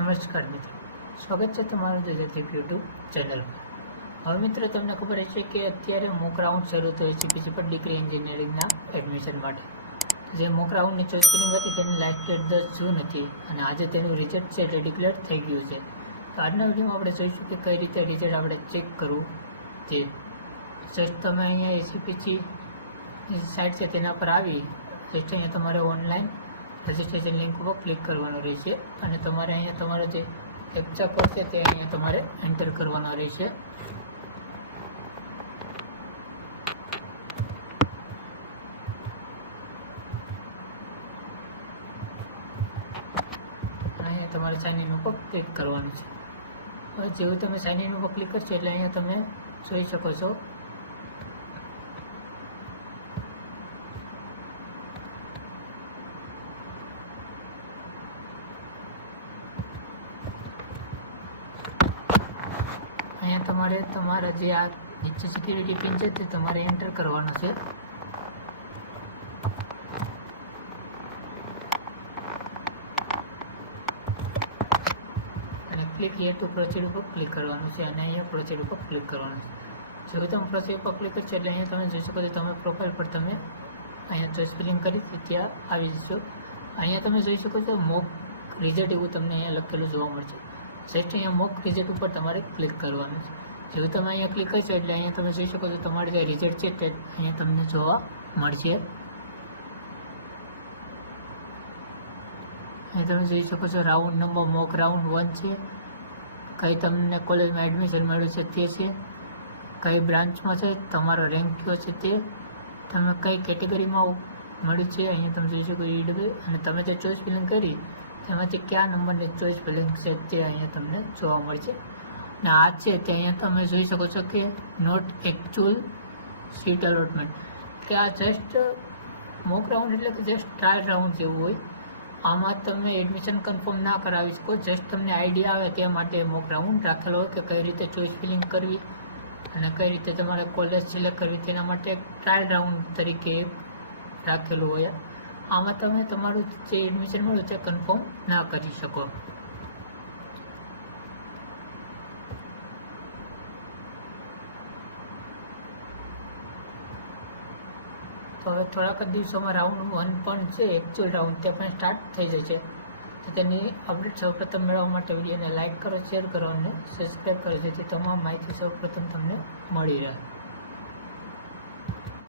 નમસ્કાર મિત્રો, સ્વાગત છે તમારું જજેટેક યુટ્યુબ ચેનલ પર। હવે મિત્રો તમને ખબર હશે કે અત્યારે મોક રાઉન્ડ શરૂ થયો છે એસીપીસી પર ડિગ્રી એન્જિનિયરિંગના એડમિશન માટે। જે મોક રાઉન્ડની ચોઇસ ફિલિંગ હતી તેની લાસ્ટ ડેટ 10 જૂન હતી અને આજે તેનું રિઝલ્ટ છે તે ડિક્લેર થઈ ગયું છે। તો આજના વિડીયોમાં આપણે જોઈશું કે કઈ રીતે રિઝલ્ટ આપણે ચેક કરવું તે। જસ્ટ તમે અહીંયા એસીપીસી સાઇટ છે તેના પર આવી જસ્ટ અહીંયા તમારે ઓનલાઈન રજિસ્ટ્રેશન લિંક ઉપર ક્લિક કરવાનું રહેશે અને તમારે અહીંયા તમારો જે કેપ્ચા કોડ છે તે અહીંયા તમારે એન્ટર કરવાનો રહેશે। અહીંયા તમારે સાઇન ઇન ઉપર ક્લિક કરવાનું છે। હવે જેવું તમે સાઇન ઇન ઉપર ક્લિક કરશો એટલે અહીંયા તમે જોઈ શકો છો અહીંયા તમારે તમારા જે આ નીચે સિક્યુરિટી પિન છે તે તમારે એન્ટર કરવાનો છે। અને ક્લિક હિયર ટુ પ્રોસીડ ઉપર ક્લિક કરવાનું છે અને અહીંયા પ્રોસીડ ઉપર ક્લિક કરવાનું છે। જો તમે પ્રોસીડ ઉપર ક્લિક કરશો એટલે અહીંયા તમે જોઈ શકો છો તમે પ્રોફાઇલ પર તમે અહીંયા ચોઇસ ફિલિંગ કરી ત્યાં આવી જશો। અહીંયા તમે જોઈ શકો છો મોક રિઝલ્ટ એવું તમને અહીંયા લખેલું જોવા મળશે। જસ્ટ અહીંયા મોક રિઝલ્ટ ઉપર તમારે ક્લિક કરવાનું છે। જેવું તમે અહીંયા ક્લિક કરશો એટલે અહીંયા તમે જોઈ શકો છો તમારું જે રિઝલ્ટ છે તે અહીંયા તમને જોવા મળશે। અહીં તમે જોઈ શકો છો રાઉન્ડ નંબર મોક રાઉન્ડ 1 છે, કઈ તમને કોલેજમાં એડમિશન મળ્યું છે તે છે, કઈ બ્રાન્ચમાં છે, તમારો રેન્ક કયો છે તે, તમે કઈ કેટેગરીમાં મળ્યું છે અહીંયા તમે જોઈ શકો ઈડબ્લ્યુ અને તમે જે ચોઇસ ફિલિંગ કરી તેમાંથી કયા નંબરની ચોઇસ ફિલિંગ છે તે અહીંયા તમને જોવા મળશે। અને આ છે તે અહીંયા તમે જોઈ શકો છો કે નોટ એકચ્યુઅલ સીટ અલોટમેન્ટ, કે આ જસ્ટ મોક રાઉન્ડ એટલે કે જસ્ટ ટ્રાયલ રાઉન્ડ જેવું હોય। આમાં તમે એડમિશન કન્ફર્મ ના કરાવી શકો, જસ્ટ તમને આઈડિયા આવે તે માટે મોક રાઉન્ડ રાખેલો હોય કે કઈ રીતે ચોઇસ ફિલિંગ કરવી અને કઈ રીતે તમારે કોલેજ સિલેક્ટ કરવી તેના માટે એક ટ્રાયલ રાઉન્ડ તરીકે રાખેલું હોય। આમાં તમે તમારું જે એડમિશન મળ્યું તે કન્ફર્મ ના કરી શકો। તો હવે થોડાક જ દિવસોમાં રાઉન્ડ 1 પણ છે એકચ્યુઅલ રાઉન્ડ તે પણ સ્ટાર્ટ થઈ જશે। તો તેની અપડેટ સૌપ્રથમ મેળવવા માટે વિડીયોને લાઇક કરો, શેર કરો અને સબસ્ક્રાઈબ કરો જેથી તમામ માહિતી સૌપ્રથમ તમને મળી રહે।